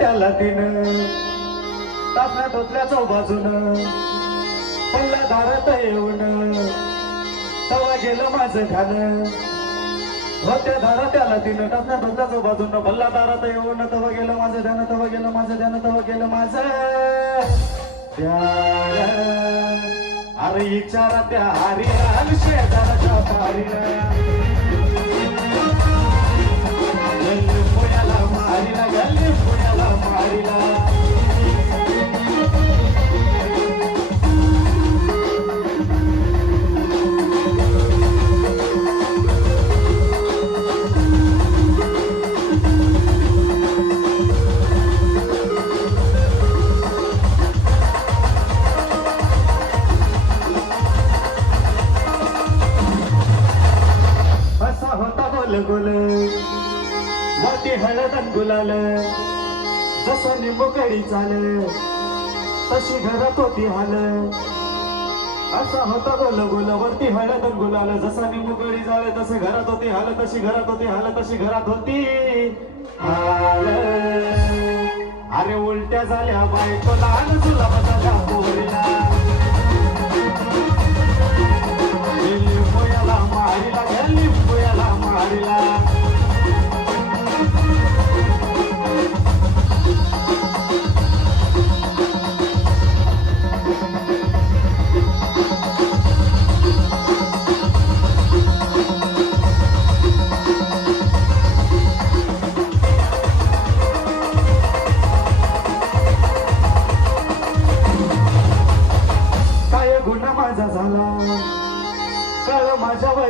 त्याला दिन तापण्या धोतल्या चौबाजून. पल्ला दारात येऊन. तवा गेलं माझं ध्यान होत्या धारा त्याला तिनं टाचण्या धोतल्या चौबाजून. पल्ला दारात येऊन. तवा गेलं माझं ध्यान. तवा गेलं माझं ध्यान. तवा गेलं माझं त्या अरे इचारा त्या हरिला शेजाराच्या पारीला. वरती हळद अंगुलाल. जसं निंबकडी चाल तशी घरात होती हाल. असा होता गोल गोल वरती हळद अंगुलाल. जसा निंबकडी चाल तसे घरात होती हाल तशी घरात होती हाल तशी घरात होती हाल. अरे उलट्या झाल्या बायको लाल तुला बसा पोरीला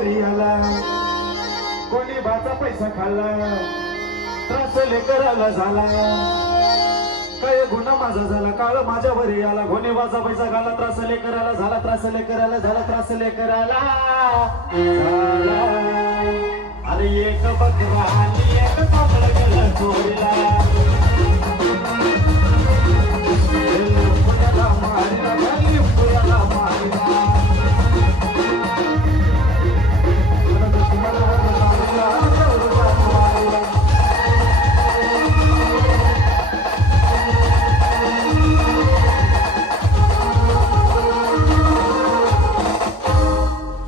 घरी आला कोणी बाचा पैसा खाल्ला. त्रास लेकराला झाला. काय गुन्हा माझा झाला काळ माझ्यावर आला कोणी बाचा पैसा खाल्ला त्रास लेकराला झाला त्रास लेकराला झाला त्रास लेकराला झाला. अरे एक बकरा आणि एक कोंबड गेलं चोरीला.